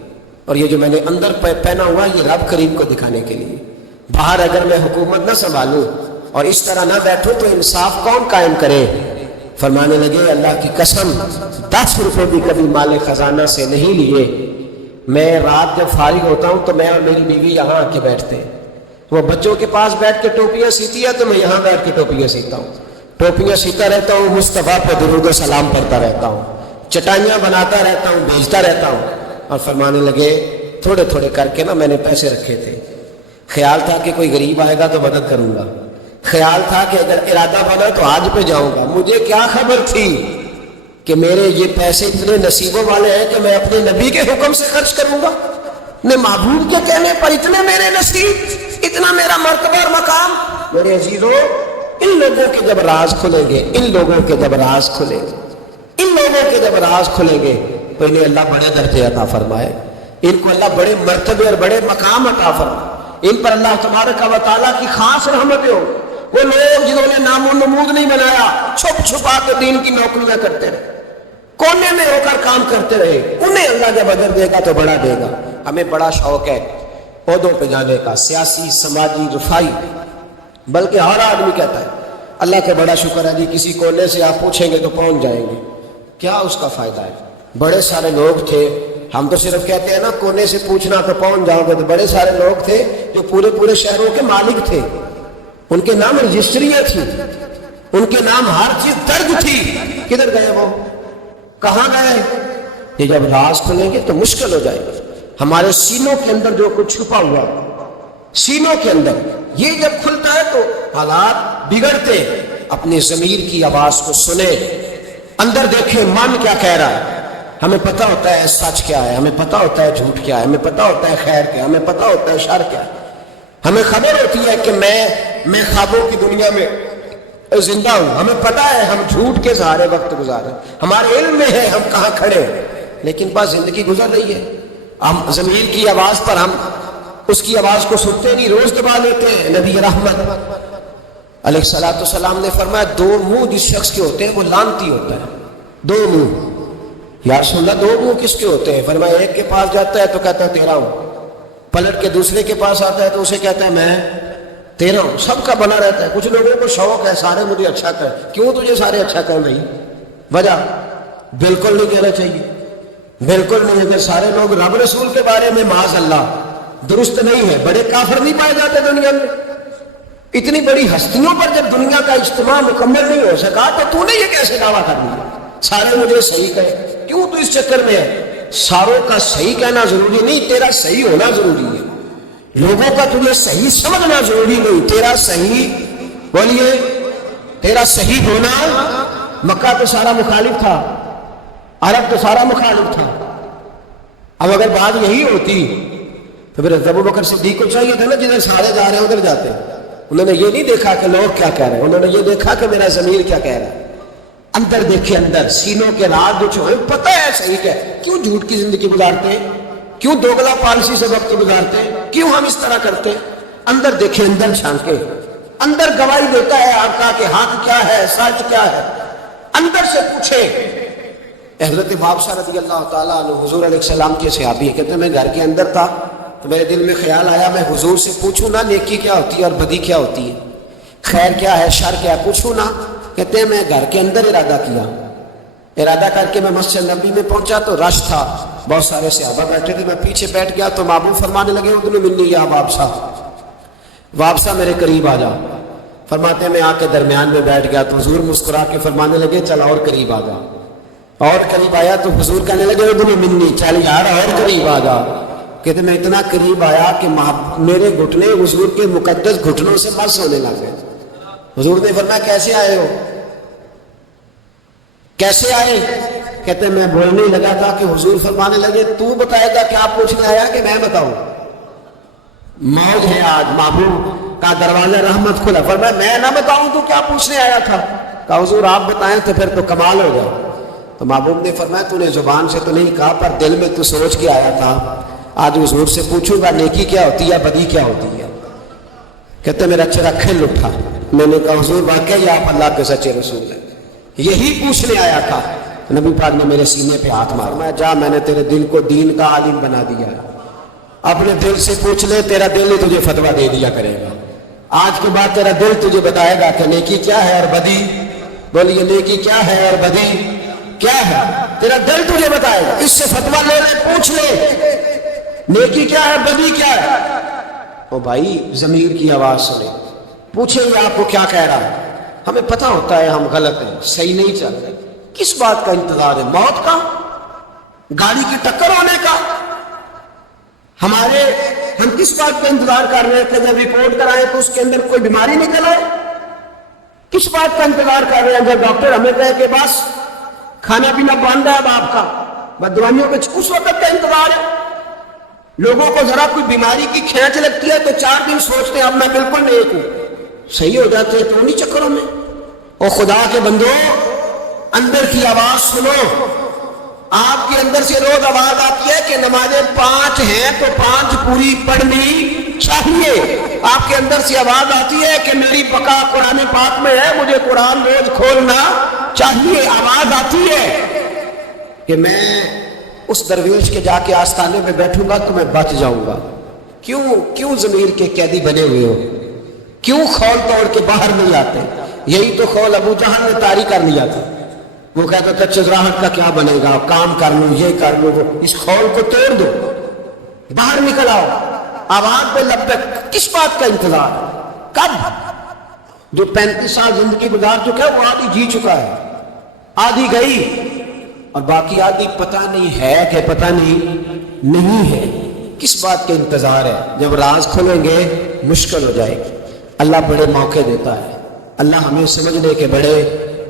اور یہ جو میں نے اندر پہنا ہوا یہ رب کریم کو دکھانے کے لیے۔ باہر اگر میں حکومت نہ سنبھالوں اور اس طرح نہ بیٹھوں تو انصاف کون قائم کرے؟ فرمانے لگے اللہ کی قسم 10 روپے بھی کبھی مال خزانہ سے نہیں لیے، میں رات جب فارغ ہوتا ہوں تو میں اور میری بیوی یہاں آ کے بیٹھتے ہیں، وہ بچوں کے پاس بیٹھ کے ٹوپیاں سیتی ہے تو میں یہاں بیٹھ کے ٹوپیاں سیتا ہوں، ٹوپیاں سیتا رہتا ہوں، مصطفیٰ پہ درود و سلام کرتا رہتا ہوں، چٹائیاں بناتا رہتا ہوں، بھیجتا رہتا ہوں۔ اور فرمانے لگے تھوڑے تھوڑے کر کے نا میں نے پیسے رکھے تھے، خیال تھا کہ کوئی غریب آئے گا تو مدد کروں گا، خیال تھا کہ اگر ارادہ بنا تو آج پہ جاؤں گا، مجھے کیا خبر تھی کہ میرے یہ پیسے اتنے نصیبوں والے ہیں کہ میں اپنے نبی کے حکم سے خرچ کروں گا، نے محبوب کے کہنے پر اتنے میرے نصیب، اتنا میرا مرتبہ اور مقام۔ میرے عزیزوں ان لوگوں کے جب راز کھلیں گے، ان لوگوں کے جب راز کھلیں گے، ان لوگوں کے جب راز کھلیں گے تو انہیں اللہ بڑے درجے عطا فرمائے، ان کو اللہ بڑے مرتبے اور بڑے مقام عطا فرمائے، ان پر اللہ تبارک و تعالیٰ کی خاص رحمتیں ہو۔ وہ لوگ جنہوں نے نام و نمود نہیں بنایا، چھپ چھپا کے دین کی نوکریاں کرتے رہے، کونے میں ہو کر کام کرتے رہے، انہیں اللہ جب اجر دے گا تو بڑا دے گا۔ ہمیں بڑا شوق ہے عہدوں پہ جانے کا، سیاسی، سماجی، رفائی، بلکہ ہر آدمی کہتا ہے اللہ کا بڑا شکر ہے جی کسی کونے سے آپ پوچھیں گے تو پہنچ جائیں گے، کیا اس کا فائدہ ہے؟ بڑے سارے لوگ تھے، ہم تو صرف کہتے ہیں نا کونے سے پوچھنا تو پہنچ جاؤ گے، تو بڑے سارے لوگ تھے جو پورے پورے شہروں کے مالک تھے، ان کے نام رجسٹریاں تھیں، ان کے نام ہر چیز درج تھی، کدھر گئے وہ؟ کہاں گئے؟ یہ جب راز کھلیں گے تو مشکل ہو جائے گا۔ ہمارے سینوں کے اندر جو کچھ چھپا ہوا، سینوں کے اندر یہ جب کھلتا ہے تو حالات بگڑتے۔ اپنے ضمیر کی آواز کو سنیں، اندر دیکھیں من کیا کہہ رہا ہے۔ ہمیں پتہ ہوتا ہے سچ کیا ہے، ہمیں پتہ ہوتا ہے جھوٹ کیا ہے، ہمیں پتہ ہوتا ہے خیر کیا ہے، ہمیں پتہ ہوتا ہے شر کیا ہے، ہمیں خبر ہوتی ہے کہ میں خوابوں کی دنیا میں زندہ ہوں، ہمیں پتہ ہے ہم جھوٹ کے سہارے وقت گزارے، ہمارے علم میں ہے ہم کہاں کھڑے ہیں، لیکن بس زندگی گزر رہی ہے، ہم ضمیر کی آواز پر ہم اس کی آواز کو سنتے نہیں، روز دبا لیتے ہیں۔ نبی رحمت علیہ الصلوۃ والسلام نے فرمایا 2 منہ جس شخص کے ہوتے ہیں وہ لعنتی ہوتا ہے۔ 2 منہ، یا رسول اللہ 2 منہ کس کے ہوتے ہیں؟ فرمایا ایک کے پاس جاتا ہے تو کہتا ہے تیرا ہوں، پلٹ کے دوسرے کے پاس آتا ہے تو اسے کہتا ہے میں تیرا ہوں۔ سب کا بنا رہتا ہے۔ کچھ لوگوں کو شوق ہے سارے مجھے اچھا کہیں، کیوں تجھے سارے اچھا کہیں بھائی؟ وجہ بالکل نہیں کہنا چاہیے، بالکل نہیں۔ اگر سارے لوگ رب رسول کے بارے میں معاذ اللہ درست نہیں ہے، بڑے کافر نہیں پائے جاتے دنیا میں؟ اتنی بڑی ہستیوں پر جب دنیا کا اجتماع مکمل نہیں ہو سکا تو نے یہ کیسے دعویٰ کر دیا سارے مجھے صحیح کہیں؟ کیوں تو اس چکر میں ہے؟ ساروں کا صحیح کہنا ضروری نہیں، تیرا صحیح ہونا ضروری ہے۔ لوگوں کا تجھے صحیح سمجھنا ضروری نہیں، تیرا صحیح، بولیے، تیرا صحیح ہونا۔ مکہ تو سارا مخالف تھا، عرب تو سارا مخالف تھا۔ اب اگر بات یہی ہوتی تو پھر ابو بکر صدیق کو چاہیے تھا نا جدھر سارے جا رہے ہیں ادھر جاتے۔ انہوں نے یہ نہیں دیکھا کہ لوگ کیا کہہ رہے ہیں، انہوں نے یہ دیکھا کہ میرا ضمیر کیا کہہ رہا ہے۔ اندر دیکھے، اندر سینوں کے راز جو چھوئے، پتہ ہے صحیح کیا، کیوں جھوٹ کی زندگی گزارتے ہیں، کیوں دوگلا پالیسی سے وقت گزارتے ہیں، کیوں ہم اس طرح کرتے ہیں؟ اندر دیکھے، اندر جھانکے، اندر گواہی دیتا ہے آپ کا کہ حق کیا ہے، سچ کیا ہے۔ اندر سے پوچھے۔ حضرت بابشاہ رضی اللہ تعالیٰ عنہ حضور علیہ السلام کے صحابی کہتے ہیں میں گھر کے اندر تھا تو میرے دل میں خیال آیا میں حضور سے پوچھوں نا نیکی کیا ہوتی ہے اور بدی کیا ہوتی ہے، خیر کیا ہے، شر کیا ہے، پوچھوں نا۔ کہتے ہیں میں گھر کے اندر ارادہ کیا، ارادہ کر کے میں مسجد نبی میں پہنچا تو رش تھا، بہت سارے صحابہ بیٹھے تھے، میں پیچھے بیٹھ گیا تو محبوب فرمانے لگے ادنو منی یا وابشاہ، وابشاہ میرے قریب آ جا۔ فرماتے ہیں میں آ کے درمیان میں بیٹھ گیا تو حضور مسکرا کے فرمانے لگے چل اور قریب آ جا۔ اور قریب آیا تو حضور کہنے لگے ابن منی، چل یار اور قریب آ جا. کہتے میں اتنا قریب آیا کہ میرے گھٹنے حضور کے مقدس گھٹنوں سے مس ہونے لگے. حضور نے فرمایا کیسے آئے ہو؟ کیسے آئے؟ کہتے میں بولنے لگا تھا کہ حضور فرمانے لگے تو بتائے گا کیا پوچھنے آیا کہ میں بتاؤں؟ موج ہے آج، محبوب کا دروازہ رحمت کھلا. فرمایا میں نہ بتاؤں تو کیا پوچھنے آیا تھا؟ کہا حضور آپ بتائیں تو پھر تو کمال ہو جائے. تو محبوب نے فرمایا تو نے زبان سے تو نہیں کہا پر دل میں تو سوچ کے آیا تھا آج حضور سے پوچھوں گا نیکی کیا ہوتی ہے، بدی کیا ہوتی ہے. کہتے میرا چہرہ کھل اٹھا. میں نے کہا حضور واقعی آپ اللہ کے سچے رسول ہیں، یہی پوچھنے آیا تھا. نبی پاک نے میرے سینے پہ ہاتھ مارا. میں جا، میں نے تیرے دل کو دین کا عالم بنا دیا، اپنے دل سے پوچھ لے، تیرا دل ہی تجھے فتویٰ دے دیا کرے گا. آج کے بعد تیرا دل تجھے بتائے گا کہ نیکی کیا ہے اور بدی. بولیے نیکی کیا ہے اور بدی کیا ہے، تیرا دل تجھے بتائے گا. اس سے فتویٰ لے لے، پوچھ لے نیکی کیا ہے بدی کیا ہے. او بھائی ضمیر کی آواز سنے، پوچھیں گے آپ کو کیا کہہ رہا ہے. ہمیں پتہ ہوتا ہے ہم غلط ہیں، صحیح نہیں چل رہے. کس بات کا انتظار ہے؟ موت کا؟ گاڑی کی ٹکر ہونے کا؟ ہم کس بات کا انتظار کر رہے تھے جب رپورٹ کرائیں تو اس کے اندر کوئی بیماری نکل آئے؟ کس بات کا انتظار کر رہے ہیں جب ڈاکٹر ہمیں کہے کہ بس کھانا پینا بند ہے اب آپ کا، بس دوائیوں کے اس وقت کا انتظار ہے؟ لوگوں کو ذرا کوئی بیماری کی کھینچ لگتی ہے تو 4 دن سوچتے ہیں اب میں بالکل نیک ہوں، صحیح ہو جاتے ہیں تو انہی چکروں میں. اور خدا کے بندو اندر کی آواز سنو. آپ کے اندر سے روز آواز آتی ہے کہ نمازیں 5 ہیں تو 5 پوری پڑھنی چاہیے. آپ کے اندر سے آواز آتی ہے کہ میری بقا قرآن پاک میں ہے، مجھے قرآن روز کھولنا چاہیے. آواز آتی ہے کہ میں اس درویش کے جا کے آستانے میں بیٹھوں گا تو میں بچ جاؤں گا. کیوں ضمیر کے قیدی بنے ہوئے ہو؟ کیوں خول توڑ کے باہر نہیں آتے؟ یہی تو خول ابو جہل نے طاری کر لیا تھا. وہ کہتا تھا چزراہٹ کا کیا بنے گا، کام کر لوں، یہ کر لوں. اس خول کو توڑ دو، باہر نکل آؤ. آواز پہ لبیک. کس بات کا انتظار؟ کب؟ جو 35 سال زندگی گزار چکا ہے وہ آدھی جی چکا ہے، آدھی گئی اور باقی آدھی پتہ نہیں ہے کہ پتہ نہیں ہے. کس بات کے انتظار ہے؟ جب راز کھولیں گے مشکل ہو جائے گی. اللہ بڑے موقع دیتا ہے، اللہ ہمیں سمجھنے کے بڑے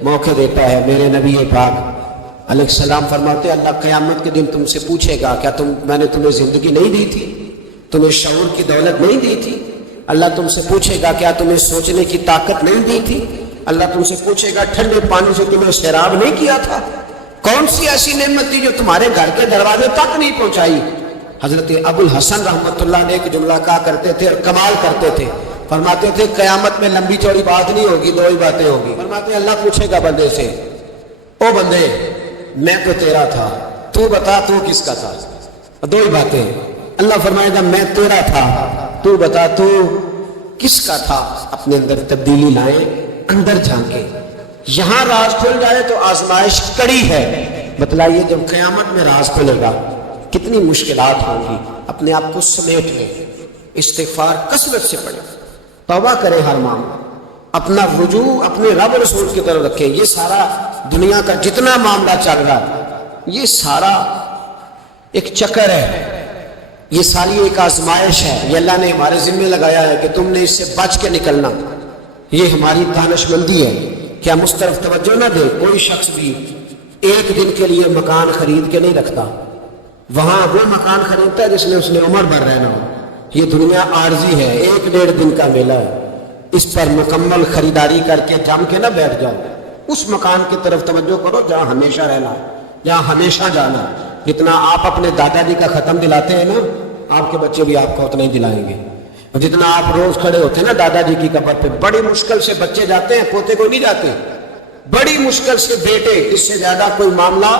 موقع دیتا ہے. میرے نبی پاک علیہ السلام فرماتے ہیں اللہ قیامت کے دن تم سے پوچھے گا کیا میں نے تمہیں زندگی نہیں دی تھی، تمہیں شعور کی دولت نہیں دی تھی؟ اللہ تم سے پوچھے گا کیا تمہیں سوچنے کی طاقت نہیں دی تھی؟ اللہ تم سے پوچھے گا ٹھنڈے پانی سے تمہیں سیراب نہیں کیا تھا؟ کون سی ایسی نعمت تھی جو تمہارے گھر کے دروازے تک نہیں پہنچائی؟ حضرت ابو الحسن رحمۃ اللہ نے ایک جملہ کہا کرتے تھے اور کمال کرتے تھے. فرماتے تھے قیامت میں لمبی چوڑی بات نہیں ہوگی، 2 ہی باتیں ہوگی. فرماتے ہیں اللہ پوچھے گا بندے سے، او بندے میں تو تیرا تھا، تو بتا تو کس کا تھا؟ 2 ہی باتیں. اللہ فرمائے گا میں تیرا تھا، تو بتا تو کس کا تھا؟ اپنے اندر تبدیلی لائیں، اندر جھانکے. یہاں راز کھل جائے تو آزمائش کڑی ہے. بتلائیے جب قیامت میں راز کھلے گا کتنی مشکلات ہوں گی. اپنے آپ کو سمیٹ لیں، استغفار کثرت سے پڑھیں، توبہ کریں ہر معاملہ، اپنا رجوع اپنے رب رسول کی طرف رکھیں. یہ سارا دنیا کا جتنا معاملہ چل رہا ہے یہ سارا ایک چکر ہے، یہ ساری ایک آزمائش ہے. یہ اللہ نے ہمارے ذمہ لگایا ہے کہ تم نے اس سے بچ کے نکلنا. یہ ہماری دانش مندی ہے کہ ہم اس طرف توجہ نہ دیں. کوئی شخص بھی ایک دن کے لیے مکان خرید کے نہیں رکھتا، وہاں وہ مکان خریدتا ہے جس نے اس نے عمر بھر رہنا ہو. یہ دنیا عارضی ہے، 1-1.5 دن کا میلہ ہے. اس پر مکمل خریداری کر کے جم کے نہ بیٹھ جاؤ. اس مکان کی طرف توجہ کرو جہاں ہمیشہ رہنا، جہاں ہمیشہ جانا. جتنا آپ اپنے دادا جی کا ختم دلاتے ہیں نا، آپ کے بچے بھی آپ کا اتنا ہی دلائیں گے. اور جتنا آپ روز کھڑے ہوتے ہیں نا دادا جی کی قبر پہ، بڑی مشکل سے بچے جاتے ہیں، پوتے کو نہیں جاتے، بڑی مشکل سے بیٹے. اس سے زیادہ کوئی معاملہ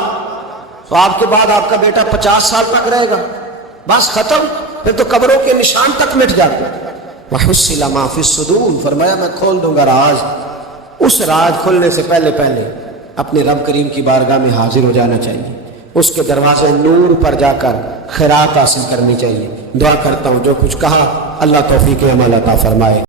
تو آپ کے بعد آپ کا بیٹا 50 سال تک رہے گا، بس ختم. پھر تو قبروں کے نشان تک مٹ جاتے ہیں. وَحُصِّلَ مَا فِي الصُّدُورِ، فرمایا میں کھول دوں گا راز. اس راز کھولنے سے پہلے اپنے رب کریم کی بارگاہ میں حاضر ہو جانا چاہیے. اس کے دروازے نور پر جا کر خیرات حاصل کرنی چاہیے. دعا کرتا ہوں جو کچھ کہا اللہ توفیق عمل عطا فرمائے.